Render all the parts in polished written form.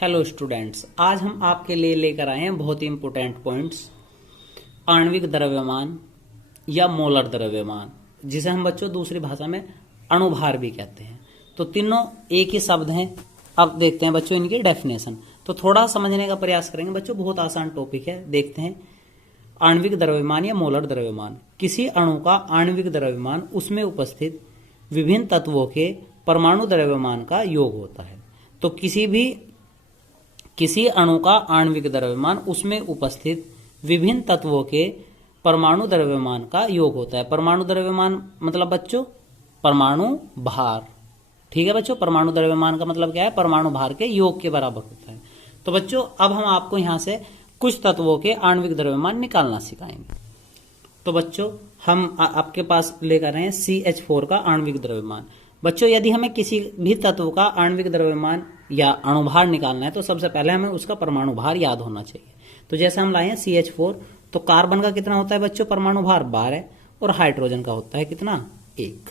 Hello students, आज हम आपके लिए लेकर आए हैं बहुत ही इंपोर्टेंट पॉइंट्स। आणविक द्रव्यमान या मोलर द्रव्यमान, जिसे हम बच्चों दूसरी भाषा में अणुभार भी कहते हैं। तो तीनों एक ही शब्द हैं। अब देखते हैं बच्चों इनकी डेफिनेशन। तो थोड़ा समझने का प्रयास करेंगे बच्चों, बहुत आसान टॉपिक है। देखते हैं आणविक द्रव्यमान या मोलर द्रव्यमान। किसी अणु का आणविक द्रव्यमान उसमें उपस्थित विभिन्न तत्वों के परमाणु द्रव्यमान का योग होता है। तो किसी अणु का आणविक द्रव्यमान उसमें उपस्थित विभिन्न तत्वों के परमाणु द्रव्यमान का योग होता है। परमाणु द्रव्यमान मतलब बच्चों परमाणु भार। ठीक है बच्चों, परमाणु द्रव्यमान का मतलब क्या है? परमाणु भार के योग के बराबर होता है। तो बच्चों अब हम आपको यहां से कुछ तत्वों के आणविक द्रव्यमान निकालना सिखाएंगे। तो बच्चों हम आपके पास लेकर आए हैं CH4 का आणविक द्रव्यमान। बच्चों यदि हमें किसी भी तत्व का आणविक द्रव्यमान या अणुभार निकालना है तो सबसे पहले हमें उसका परमाणु भार याद होना चाहिए। तो जैसे हम लाए हैं CH4, तो कार्बन का कितना होता है बच्चों परमाणु भार? 12। और हाइड्रोजन का होता है कितना? 1।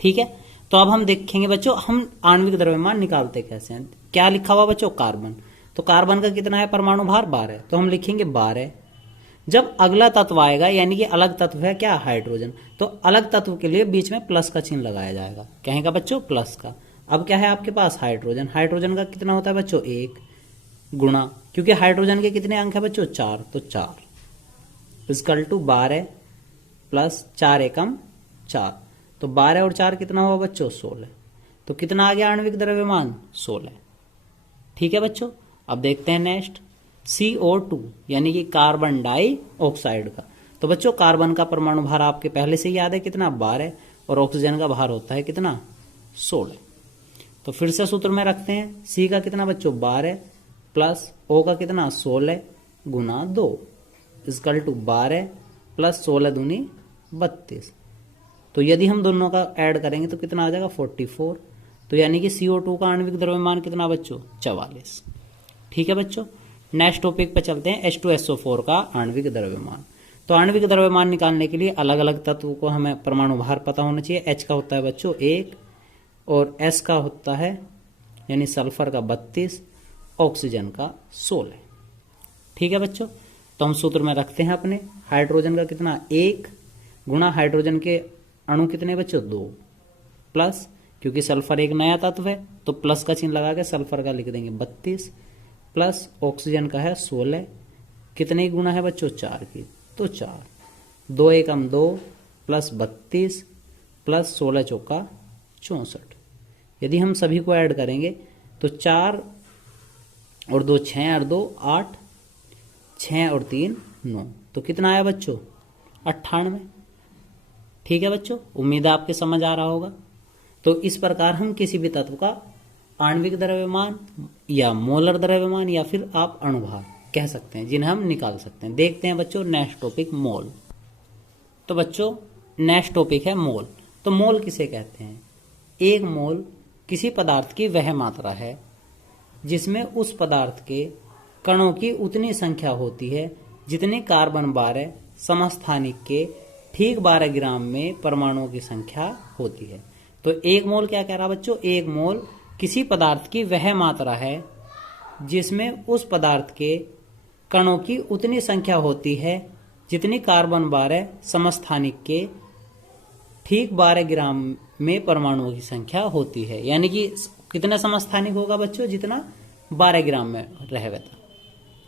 ठीक है, तो अब हम देखेंगे बच्चों हम आणविक द्रव्यमान निकालते कैसे हैं। क्या लिखा हुआ बच्चों? कार्बन। तो कार्बन का कितना है परमाणु भार? 12। तो हम लिखेंगे 12। जब अगला तत्व आएगा यानी कि अलग तत्व है क्या? हाइड्रोजन। तो अलग तत्व के लिए बीच में प्लस का चिन्ह लगाया जाएगा। कहेगा बच्चों प्लस का। अब क्या है आपके पास? हाइड्रोजन। हाइड्रोजन का कितना होता है बच्चों? 1 गुणा, क्योंकि हाइड्रोजन के कितने अंक है बच्चों? 4। तो 4 इक्वल टू 12 प्लस 4 एकम 4। तो 12 और 4 कितना हुआ बच्चों? 16। तो कितना आ गया आणविक द्रव्यमान? 16। ठीक है बच्चों, अब देखते हैं नेक्स्ट CO2 यानी कि कार्बन डाइऑक्साइड का। तो बच्चों कार्बन का परमाणु भार आपके पहले से याद है कितना? 12। और ऑक्सीजन का भार होता है कितना? 16। तो फिर से सूत्र में रखते हैं। C का कितना बच्चों? 12 प्लस O का कितना? 16 गुना 2 इक्वल टू 12 प्लस 16 दूनी 32। तो यदि हम दोनों का ऐड करेंगे तो कितना आ जाएगा? 44। तो यानी कि CO2 का आणविक द्रव्यमान कितना बच्चों? 44। ठीक है बच्चों, नेक्स्ट टॉपिक पे चलते हैं H2SO4 का आणविक द्रव्यमान। तो आणविक द्रव्यमान निकालने के लिए अलग अलग तत्व को हमें परमाणु भार पता होना चाहिए। H का होता है बच्चों 1 और S का होता है यानी सल्फर का 32, ऑक्सीजन का 16। ठीक है बच्चों, तो हम सूत्र में रखते हैं अपने। हाइड्रोजन का कितना? 1 गुणा हाइड्रोजन के अणु कितने बच्चों? 2 प्लस, क्योंकि सल्फर एक नया तत्व है तो प्लस का चिन्ह लगा के सल्फर का लिख देंगे 32 प्लस ऑक्सीजन का है 16। कितने गुना है बच्चों? 4 की। तो 4 2 एकम 2 प्लस 32 प्लस 16 चौका 64। यदि हम सभी को ऐड करेंगे तो 4 और 2 6 और 2 8, 6 और 3 9। तो कितना आया बच्चों? 98। ठीक है बच्चों, उम्मीद है आपके समझ आ रहा होगा। तो इस प्रकार हम किसी भी तत्व का आणविक द्रव्यमान या मोलर द्रव्यमान या फिर आप अणुभार कह सकते हैं जिन्हें हम निकाल सकते हैं। देखते हैं बच्चों नेक्स्ट टॉपिक मोल। तो बच्चों नेक्स्ट टॉपिक है मोल। तो मोल किसे कहते हैं? एक मोल किसी पदार्थ की वह मात्रा है जिसमें उस पदार्थ के कणों की उतनी संख्या होती है जितने कार्बन 12 समस्थानिक के ठीक 12 ग्राम में परमाणुओं की संख्या होती है। तो एक मोल क्या कह रहा बच्चों? एक मोल किसी पदार्थ की वह मात्रा है जिसमें उस पदार्थ के कणों की उतनी संख्या होती है जितनी कार्बन 12 समस्थानिक के ठीक 12 ग्राम में परमाणुओं की संख्या होती है। यानी कि कितना समस्थानिक होगा बच्चों? जितना 12 ग्राम में रहेगा।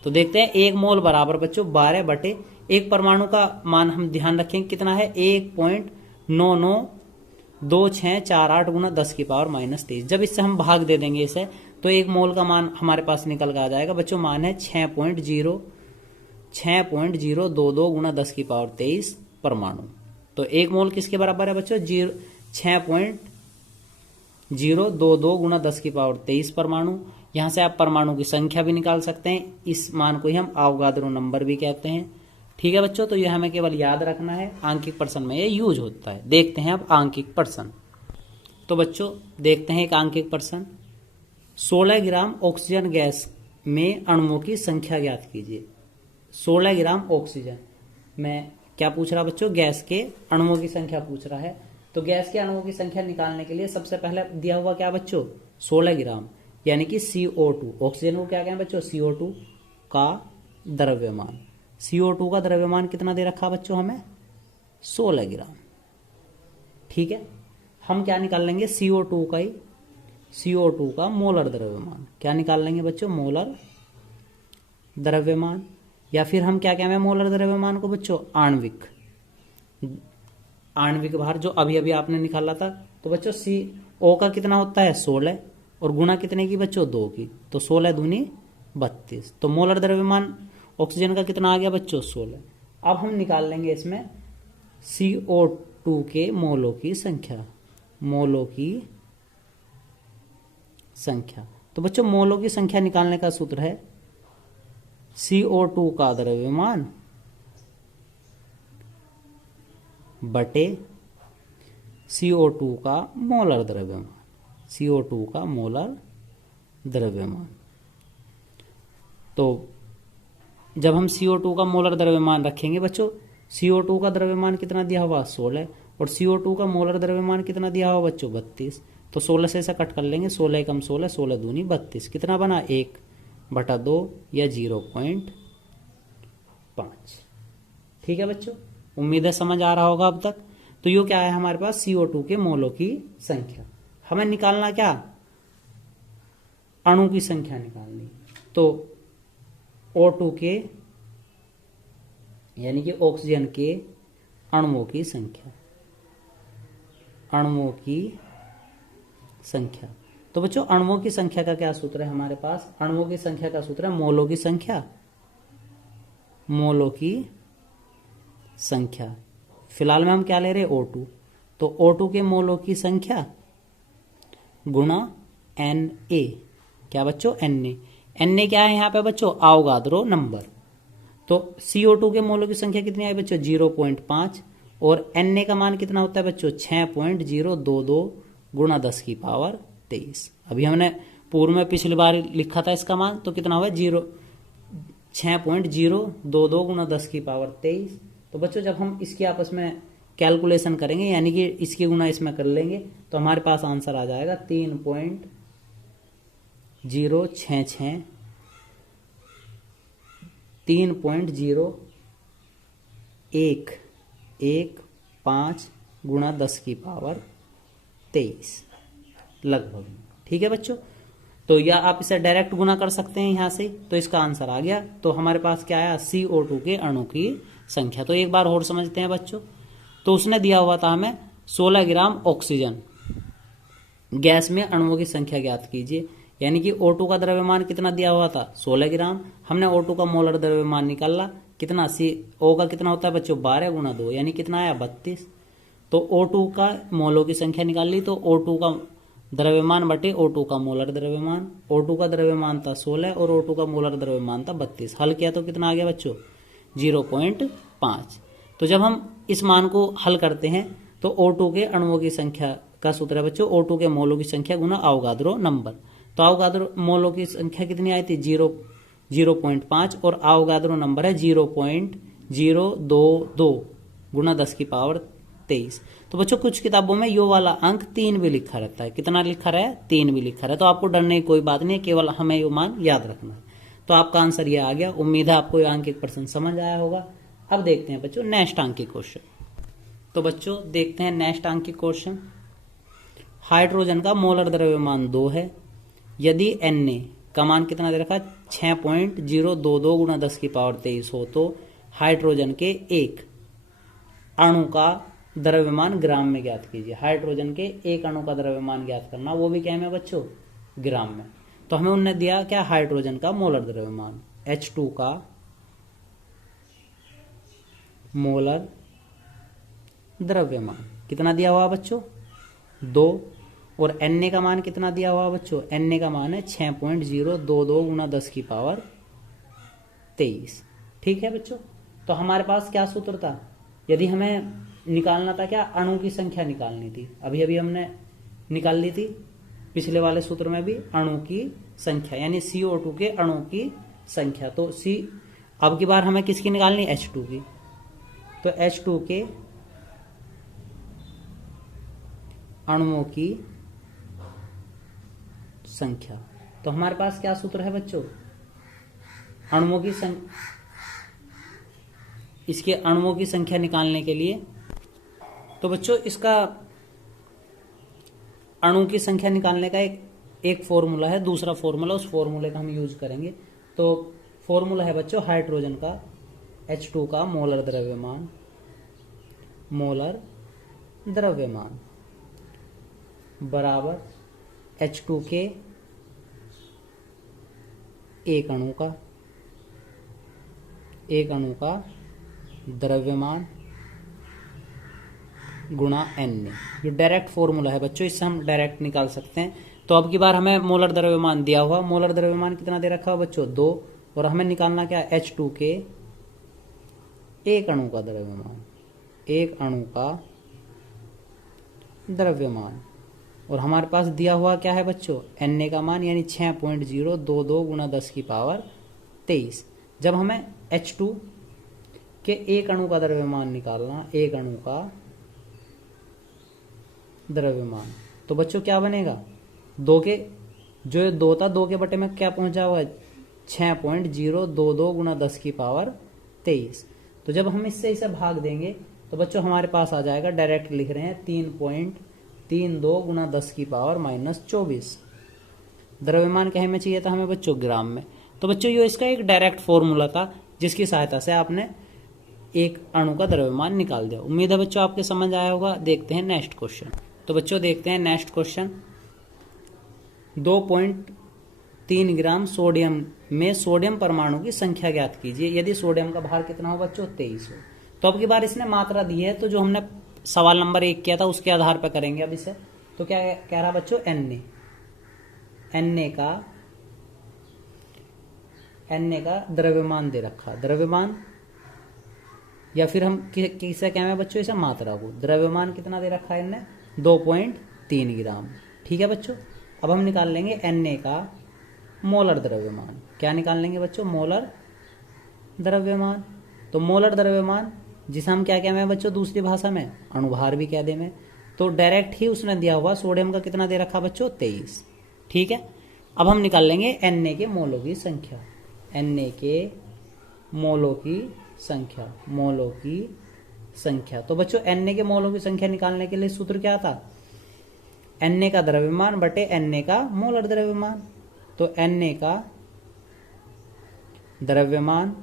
तो देखते हैं एक मोल बराबर बच्चों 12 बटे एक परमाणु का मान हम ध्यान रखेंगे कितना है? 1.992648 गुना 10 की पावर -23। जब इससे हम भाग दे देंगे इसे तो एक मोल का मान हमारे पास निकल कर आ जाएगा बच्चों। मान है 6.022 गुना 10 की पावर 23 परमाणु। तो एक मोल किसके बराबर है बच्चों? 6.022 गुना 10 की पावर 23 परमाणु। यहां से आप परमाणु की संख्या भी निकाल सकते हैं। इस मान को ही हम अवोगाद्रो नंबर भी कहते हैं। ठीक है बच्चों, तो ये हमें केवल याद रखना है, आंकिक प्रश्न में ये यूज होता है। देखते हैं अब आंकिक प्रश्न। तो बच्चों देखते हैं एक आंकिक प्रश्न। 16 ग्राम ऑक्सीजन गैस में अणुओं की संख्या ज्ञात कीजिए। 16 ग्राम ऑक्सीजन में क्या पूछ रहा बच्चों? गैस के अणुओं की संख्या पूछ रहा है। तो गैस के अणुओं की संख्या निकालने के लिए सबसे पहले दिया हुआ क्या बच्चों? 16 ग्राम। यानी कि CO2, ऑक्सीजन को क्या कहें बच्चों, CO2 का द्रव्यमान। CO2 का द्रव्यमान कितना दे रखा बच्चों हमें, 16 ग्राम। ठीक है, हम क्या निकाल लेंगे, CO2 का मोलर द्रव्यमान। क्या निकाल लेंगे बच्चों, मोलर द्रव्यमान। या फिर हम क्या कहें मोलर द्रव्यमान को बच्चों, आणविक भार, जो अभी अभी आपने निकाला था। तो बच्चों CO का कितना होता है, 16, और गुणा कितने की बच्चों, 2 की, तो 16 दूनी 32। तो मोलर द्रव्यमान ऑक्सीजन का कितना आ गया बच्चों, 16। अब हम निकाल लेंगे इसमें CO2 के मोलों की संख्या, मोलों की संख्या। तो बच्चों मोलों की संख्या निकालने का सूत्र है CO2 का द्रव्यमान बटे CO2 का मोलर द्रव्यमान, CO2 का मोलर द्रव्यमान। तो जब हम CO2 का मोलर द्रव्यमान रखेंगे बच्चों, CO2 का द्रव्यमान कितना दिया हुआ, 16, और CO2 का मोलर द्रव्यमान कितना दिया हुआ बच्चों, 32। तो 16 से ऐसा कट कर लेंगे, 16 कम 16, 16 दूनी 32, कितना बना, 1/2 या 0.5। ठीक है बच्चों, उम्मीद है समझ आ रहा होगा अब तक। तो ये क्या है हमारे पास, CO2 के मोलों की संख्या। हमें निकालना क्या, अणु की संख्या निकालनी। तो O2 के यानी कि ऑक्सीजन के अणुओं की संख्या, अणुओं की संख्या। तो बच्चों अणुओं की संख्या का क्या सूत्र है हमारे पास, अणुओं की संख्या का सूत्र है मोलों की संख्या, मोलों की संख्या। फिलहाल में हम क्या ले रहे हैं, O2, तो O2 के मोलों की संख्या गुणा Na। क्या बच्चों, Na क्या है यहाँ पे बच्चों, अवोगाद्रो नंबर। तो CO2 के मोलों की संख्या कितनी आई बच्चों, 0.5, और Na का मान कितना होता है बच्चों, 6.022 गुणा 10⁻23। अभी हमने पूर्व में पिछली बार लिखा था इसका मान, तो कितना हुआ, 6.022 गुणा 10⁻23। तो बच्चों जब हम इसकी आपस में कैलकुलेशन करेंगे, यानी कि इसकी गुणा इसमें कर लेंगे, तो हमारे पास आंसर आ जाएगा 3.066 3.0115 गुणा 10⁻23 लगभग। ठीक है बच्चों, तो या आप इसे डायरेक्ट गुना कर सकते हैं यहां से, तो इसका आंसर आ गया। तो हमारे पास क्या आया, CO2 के अणु की संख्या। तो एक बार और समझते हैं बच्चों। तो उसने दिया हुआ था हमें 16 ग्राम ऑक्सीजन गैस में अणुओं की संख्या ज्ञात कीजिए, यानी कि O2 का द्रव्यमान कितना दिया हुआ था, 16 ग्राम। हमने O2 का मोलर द्रव्यमान निकाला, कितना, CO का कितना होता है बच्चों, 12 गुणा 2, यानी कितना आया, 32। तो O2 का मोलों की संख्या निकाल ली, तो O2 का द्रव्यमान बटे O2 का मोलर द्रव्यमान। O2 का द्रव्यमान था 16 और O2 का मोलर द्रव्यमान था 32। हल किया तो कितना आ गया बच्चों, 0.5। तो जब हम इस मान को हल करते हैं, तो O2 के अणुओं की संख्या का सूत्र है बच्चों, O2 के मोलों की संख्या गुना अवोगाद्रो नंबर। तो अवोगाद्रो मोलों की संख्या कितनी आई थी, 0.5, और अवोगाद्रो नंबर है 0.022 गुना 10⁻23। तो बच्चों कुछ किताबों में यो वाला अंक 3 भी लिखा रहता है। कितना लिखा रहा है, 3 भी लिखा रहा है। तो आपको डरने की कोई बात नहीं है, केवल हमें यो मान याद रखना है। तो आपका आंसर ये आ गया। उम्मीद है आपको ये अंक 1% समझ आया होगा। अब देखते हैं बच्चों नेक्स्ट अंक के क्वेश्चन। तो बच्चों देखते हैं नेक्स्ट अंक के क्वेश्चन। हाइड्रोजन का मोलर द्रव्यमान 2 है। यदि Na का मान कितना दे रखा है, 6.022 गुणा 10⁻23 हो, तो हाइड्रोजन के एक अणु का द्रव्यमान ग्राम में ज्ञात कीजिए। हाइड्रोजन के एक अणु का द्रव्यमान ज्ञात करना, वो भी क्या में बच्चों, ग्राम में। तो हमें उन्होंने दिया क्या, हाइड्रोजन का मोलर द्रव्यमान, H2 का मोलर द्रव्यमान कितना दिया हुआ बच्चों, 2, और Na का मान कितना दिया हुआ बच्चों, Na का मान है 6.022 गुणा 10⁻23। ठीक है बच्चों, तो हमारे पास क्या सूत्र था, यदि हमें निकालना था क्या, अणु की संख्या निकालनी थी। अभी अभी हमने निकाल ली थी पिछले वाले सूत्र में भी, अणु की संख्या यानी CO2 के अणु की संख्या। तो अब की बार हमें किसकी निकालनी, H2 की। तो H2 के अणुओं की संख्या तो हमारे पास क्या सूत्र है बच्चों, अणुओं की इसके अणुओं की संख्या निकालने के लिए। तो बच्चों इसका अणु की संख्या निकालने का एक फॉर्मूला है, दूसरा फॉर्मूला, उस फॉर्मूले का हम यूज करेंगे। तो फॉर्मूला है बच्चों हाइड्रोजन का H2 का मोलर द्रव्यमान बराबर H2 के एक अणु का द्रव्यमान गुणा Na। ये डायरेक्ट फॉर्मूला है बच्चों, इससे हम डायरेक्ट निकाल सकते हैं। तो अब की बार हमें मोलर द्रव्यमान दिया हुआ, मोलर द्रव्यमान कितना दे रखा है बच्चों 2, और हमें निकालना क्या H2 के एक अणु का द्रव्यमान, और हमारे पास दिया हुआ क्या है बच्चों Na का मान, यानी 6.022 गुणा 10 की पावर 23। जब हमें H2 के एक अणु का द्रव्यमान निकालना, एक अणु का द्रव्यमान, तो बच्चों क्या बनेगा, 2 के जो 2 था 2 के बटे में क्या पहुंचा हुआ है 6.022 गुणा 10 की पावर 23। तो जब हम इससे इसे भाग देंगे तो बच्चों हमारे पास आ जाएगा, डायरेक्ट लिख रहे हैं 3.32 गुणा 10 की पावर -24। द्रव्यमान कहे में चाहिए था हमें बच्चों ग्राम में। तो बच्चों ये इसका एक डायरेक्ट फॉर्मूला था जिसकी सहायता से आपने एक अणु का द्रव्यमान निकाल दिया। उम्मीद है बच्चों आपके समझ आया होगा। देखते हैं नेक्स्ट क्वेश्चन। तो बच्चों देखते हैं नेक्स्ट क्वेश्चन। 2.3 ग्राम सोडियम में सोडियम परमाणु की संख्या ज्ञात कीजिए यदि सोडियम का भार कितना हो बच्चों 23 हो। तो अब की बार इसने मात्रा दी है, तो जो हमने सवाल नंबर 1 किया था उसके आधार पर करेंगे अब इसे। तो क्या कह रहा बच्चों Na का द्रव्यमान दे रखा, द्रव्यमान, या फिर हम किसे कहें बच्चों इसे मात्रा को। द्रव्यमान कितना दे रखा है इनने 2.3 ग्राम। ठीक है बच्चों, अब हम निकाल लेंगे Na का मोलर द्रव्यमान। क्या निकाल लेंगे बच्चों, मोलर द्रव्यमान। तो मोलर द्रव्यमान जिसे हम क्या कहें बच्चों दूसरी भाषा में अणुभार भी कह दें। तो डायरेक्ट ही उसने दिया हुआ सोडियम का कितना दे रखा बच्चों 23। ठीक है, अब हम निकाल लेंगे Na के मोलों की संख्या, Na के मोलों की संख्या। तो बच्चों Na के मोलों की संख्या निकालने के लिए सूत्र क्या था, Na का द्रव्यमान बटे Na का मोलर द्रव्यमान। तो Na का द्रव्यमान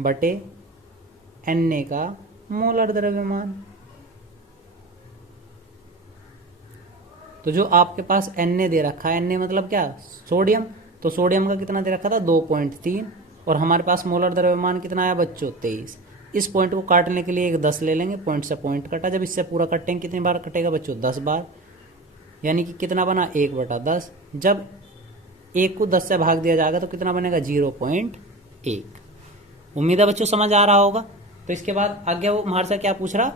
बटे Na का मोलर द्रव्यमान। तो जो आपके पास Na दे रखा है, Na मतलब क्या सोडियम, तो सोडियम का कितना दे रखा था 2.3, और हमारे पास मोलर द्रव्यमान कितना आया बच्चों 23। इस पॉइंट को काटने के लिए एक 10 ले लेंगे, पॉइंट से पॉइंट कटा। जब इससे पूरा काटेंगे कितनी बार कटेगा बच्चों 10 बार, यानी कि कितना बना 1/10। जब 1 को 10 से भाग दिया जाएगा तो कितना बनेगा 0.1। उम्मीद है बच्चों समझ आ रहा होगा। तो इसके बाद आगे वो हमारे से क्या पूछ रहा,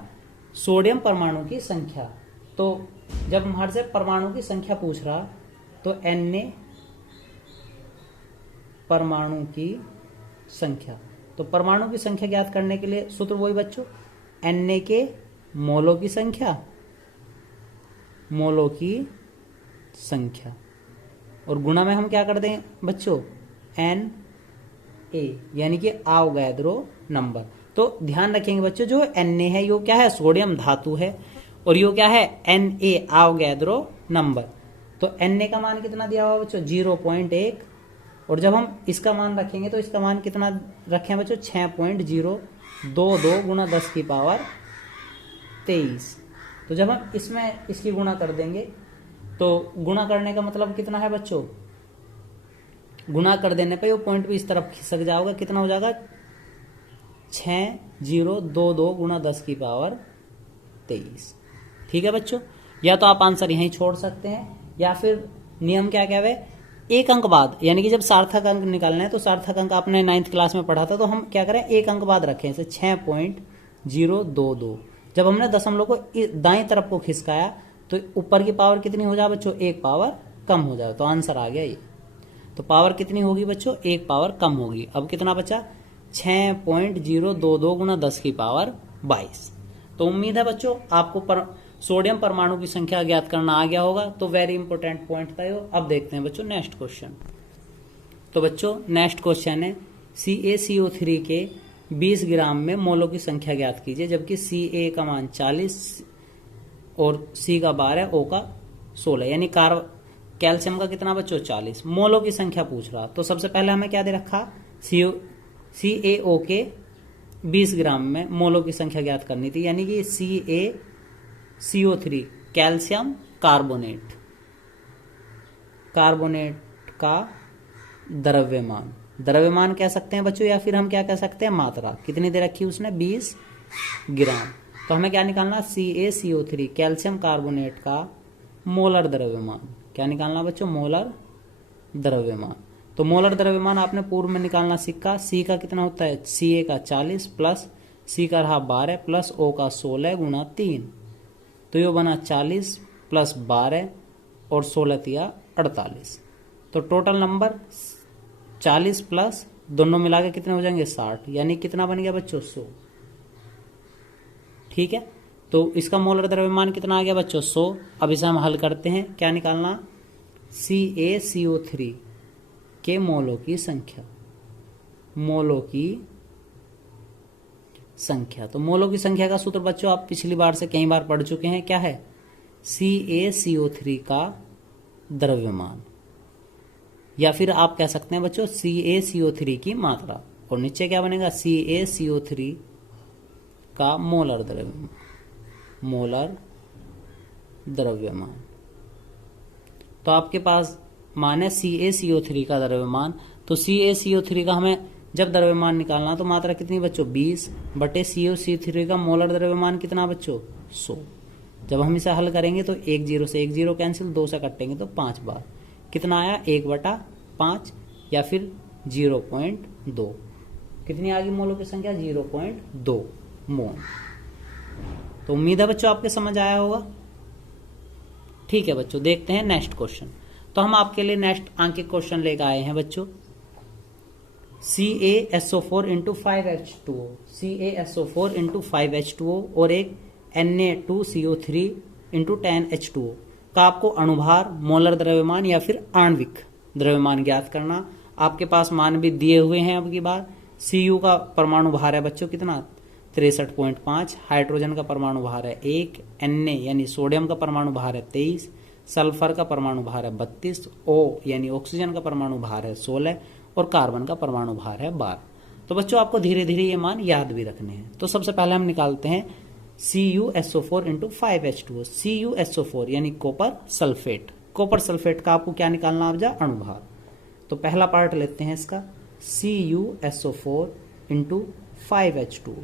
सोडियम परमाणु की संख्या। तो जब हमारे से परमाणु की संख्या पूछ रहा तो Na परमाणु की संख्या, तो परमाणु की संख्या ज्ञात करने के लिए सूत्र वही बच्चों, Na के मोलों की संख्या, और गुणा में हम क्या कर दें बच्चों Na, यानी कि आवोगाद्रो नंबर। तो ध्यान रखेंगे बच्चों जो Na है यो क्या है सोडियम धातु है, और यो क्या है Na आवोगाद्रो नंबर। तो Na का मान कितना दिया हुआ बच्चों 0.1, और जब हम इसका मान रखेंगे तो इसका मान कितना रखें बच्चों 6.022 गुणा 10 की पावर 23। तो जब हम इसमें इसकी गुणा कर देंगे तो गुणा करने का मतलब कितना है बच्चों, गुणा कर देने पे वो पॉइंट भी इस तरफ खिसक जाएगा, कितना हो जाएगा 6022 गुणा 10 की पावर 23। ठीक है बच्चों, या तो आप आंसर यहीं छोड़ सकते हैं, या फिर नियम क्या कहवे एक अंक बाद, यानी कि जब सार्थक अंक निकालना है तो सार्थक अंक आपने 9th क्लास में पढ़ा था, तो हम क्या करें एक अंक बाद रखें इसे 6.022। जब हमने दशमलव को दाएं तरफ को खिसकाया तो ऊपर की पावर कितनी हो जाए बच्चों 1 पावर कम हो जाए। तो आंसर आ गया ये। तो पावर कितनी होगी बच्चों 1 पावर कम होगी। अब कितना बचा 6.022 गुणा 10 की पावर 22। तो उम्मीद है बच्चों आपको सोडियम परमाणु की संख्या ज्ञात करना आ गया होगा, तो वेरी इंपॉर्टेंट पॉइंट था ये। अब देखते हैं बच्चों नेक्स्ट क्वेश्चन। तो बच्चों नेक्स्ट क्वेश्चन है CaCO3 के 20 ग्राम में मोलों की संख्या ज्ञात कीजिए, जबकि Ca का मान 40 और C का 12, O का 16, यानी कैल्शियम का कितना बच्चों 40, मोलों की संख्या पूछ रहा। तो सबसे पहले हमें क्या दे रखा, CaO के 20 ग्राम में मोलों की संख्या ज्ञात करनी थी, यानी कि CaCO3 कैल्शियम कार्बोनेट का द्रव्यमान, द्रव्यमान कह सकते हैं बच्चों, या फिर हम क्या कह सकते हैं मात्रा, कितनी दे रखी उसने 20 ग्राम। तो हमें क्या निकालना, CaCO3 कैल्शियम कार्बोनेट का मोलर द्रव्यमान, क्या निकालना बच्चों, मोलर द्रव्यमान। तो मोलर द्रव्यमान आपने पूर्व में निकालना सीखा। C का कितना होता है, Ca का 40 प्लस C का रहा 12 प्लस O का 16 गुना 3, तो ये बना 40 प्लस 12 और 16 तिया 48। तो टोटल नंबर 40 प्लस दोनों मिला के कितने हो जाएंगे 60, यानी कितना बन गया बच्चों 100। ठीक है, तो इसका मोलर द्रव्यमान कितना आ गया बच्चों 100। अब इसे हम हल करते हैं, क्या निकालना, CaCO3 के मोलों की संख्या, मोलों की संख्या। तो मोलों की संख्या का सूत्र बच्चों आप पिछली बार से कई बार पढ़ चुके हैं, क्या है, CaCO3 का द्रव्यमान, या फिर आप कह सकते हैं बच्चों CaCO3 की मात्रा, और नीचे क्या बनेगा, CaCO3 का मोलर द्रव्यमान, मोलर द्रव्यमान। तो आपके पास मान है CaCO3 का द्रव्यमान, तो CaCO3 का हमें जब द्रव्यमान निकालना तो मात्रा कितनी बच्चों 20 बटे CaCO3 का मोलर द्रव्यमान कितना बच्चों 100। जब हम इसे हल करेंगे तो 1 0 से 1 0 कैंसिल, 2 से कटेंगे तो 5 बार, कितना आया 1/5 या फिर 0.2, कितनी आ गई मोलों की संख्या 0.2 मोल। तो उम्मीद है बच्चों आपके समझ आया होगा। ठीक है बच्चों, देखते हैं नेक्स्ट क्वेश्चन। तो हम आपके लिए नेक्स्ट आंकिक क्वेश्चन लेकर आए हैं बच्चों, CaSO4 into 5H2O, CaSO4 into 5H2O और एक Na2CO3 इंटू 10H2O का आपको अणुभार, मोलर द्रव्यमान या फिर आणविक द्रव्यमान ज्ञात करना। आपके पास मान भी दिए हुए हैं। अब की बार Cu का परमाणु भार है बच्चों कितना 63.5, हाइड्रोजन का परमाणु भार है 1, Na यानी सोडियम का परमाणु भार है 23, सल्फर का परमाणु भार है 32, O यानी ऑक्सीजन का परमाणु भार है 16 और कार्बन का परमाणु भार है 12। तो बच्चों आपको धीरे धीरे ये मान याद भी रखने हैं। तो सबसे पहले हम निकालते हैं CuSO4 इंटू 5H2O, CuSO4 यानी कॉपर सल्फेट, कॉपर सल्फेट का आपको क्या निकालना आप जा अणुभार। तो पहला पार्ट लेते हैं इसका, CuSO4 इंटू 5H2O,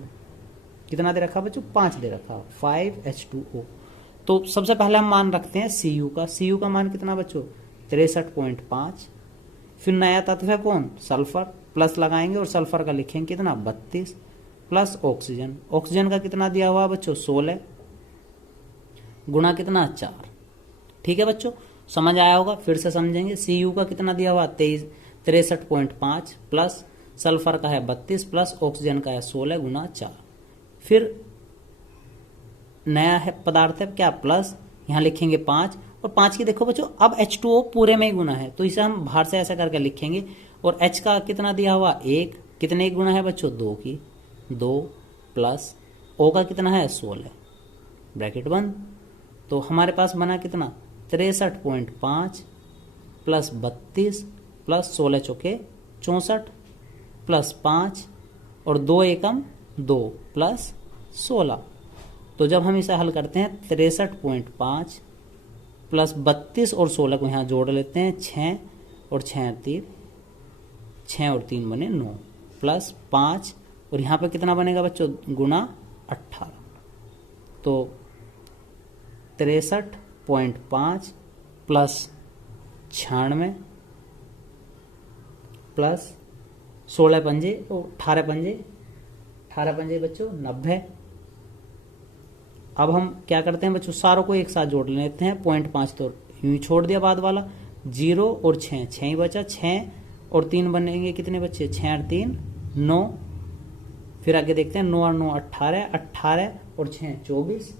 कितना दे रखा बच्चों 5 दे रखा, 5H2O। तो सबसे पहले हम मान रखते हैं Cu का, Cu का मान कितना बच्चों 63.5, फिर नया तत्व है कौन सल्फर, प्लस लगाएंगे और सल्फर का लिखेंगे कितना 32 प्लस ऑक्सीजन, ऑक्सीजन का कितना दिया हुआ बच्चों 16 गुणा कितना 4। ठीक है बच्चों, समझ आया होगा, फिर से समझेंगे। Cu का कितना दिया हुआ 63.5 प्लस सल्फर का है 32 प्लस ऑक्सीजन का है 16 गुणा 4। फिर नया है पदार्थ है क्या प्लस, यहां लिखेंगे 5 और 5 की देखो बच्चों अब H2O पूरे में ही गुना है, तो इसे हम बाहर से ऐसा करके लिखेंगे। और H का कितना दिया हुआ 1, कितने गुना है बच्चों 2 की, 2 प्लस O का कितना है 16 ब्रैकेट बंद। तो हमारे पास बना कितना 63.5 प्लस 32 प्लस 16 चौके 64 प्लस 5 और 2 एकम 2 प्लस 16। तो जब हम इसे हल करते हैं 63.5 प्लस 32 और 16 को यहाँ जोड़ लेते हैं 6 और 3 बने 9 प्लस 5 और यहाँ पे कितना बनेगा बच्चों गुना 18। तो 63.5 प्लस 96 प्लस 16 पंजे तो 18 पंजे बच्चों 90। अब हम क्या करते हैं बच्चों सारों को एक साथ जोड़ लेते हैं, 0.5 तो यूं ही छोड़ दिया बाद वाला, 0 और 6 ही बचा, 6 और 3 बनेंगे कितने बच्चे 6 और 3 9। फिर आगे देखते हैं 9 और 9 18 और 6 24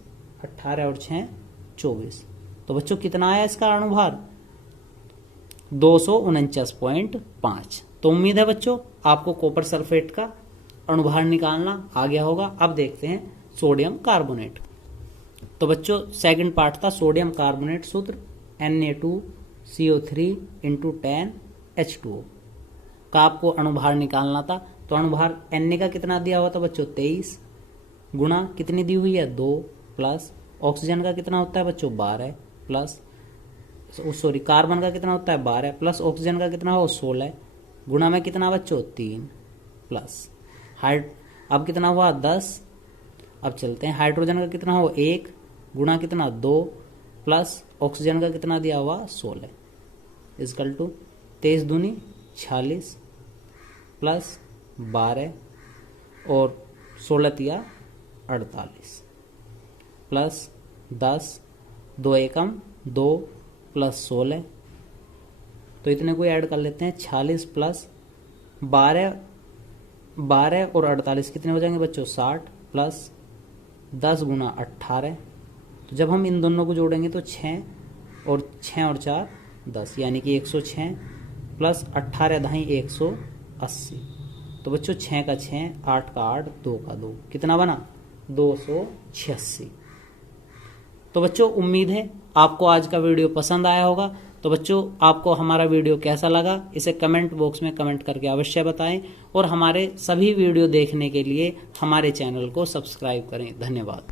18 और 6 24। तो बच्चों कितना आया इसका अणुभार? 249.5। तो उम्मीद है बच्चों आपको कॉपर सल्फेट का अणुभार निकालना आ गया होगा। अब देखते हैं सोडियम कार्बोनेट। तो बच्चों सेकंड पार्ट था सोडियम कार्बोनेट सूत्र, Na2CO3 × 10H2O का आपको अणुभार निकालना था। तो अणुभार Na का कितना दिया हुआ था बच्चों? 23 गुणा कितनी दी हुई है? 2 प्लस ऑक्सीजन का कितना होता है बच्चों? 12 प्लस कार्बन का कितना होता है? 12 प्लस ऑक्सीजन का कितना हो? 16 गुणा में कितना बच्चों? 3 प्लस अब कितना हुआ? 10। अब चलते हैं हाइड्रोजन का कितना हो? 1 गुणा कितना? 2 प्लस ऑक्सीजन का कितना दिया हुआ? 16 इजकल टू 23 दूनी 46 प्लस 12 और 16 तिया 48 प्लस 10 2 एकम 2 प्लस 16। तो इतने को ऐड कर लेते हैं 46 प्लस 12 और 48 कितने हो जाएंगे बच्चों? 60 प्लस 10 गुणा 18। तो जब हम इन दोनों को जोड़ेंगे तो 6 और 4 10 यानी कि 106 प्लस 18 दहाई 180। तो बच्चों 6 का 6 8 का 8 2 का 2 कितना बना? 286। तो बच्चों उम्मीद है आपको आज का वीडियो पसंद आया होगा। तो बच्चों आपको हमारा वीडियो कैसा लगा इसे कमेंट बॉक्स में कमेंट करके अवश्य बताएं और हमारे सभी वीडियो देखने के लिए हमारे चैनल को सब्सक्राइब करें। धन्यवाद।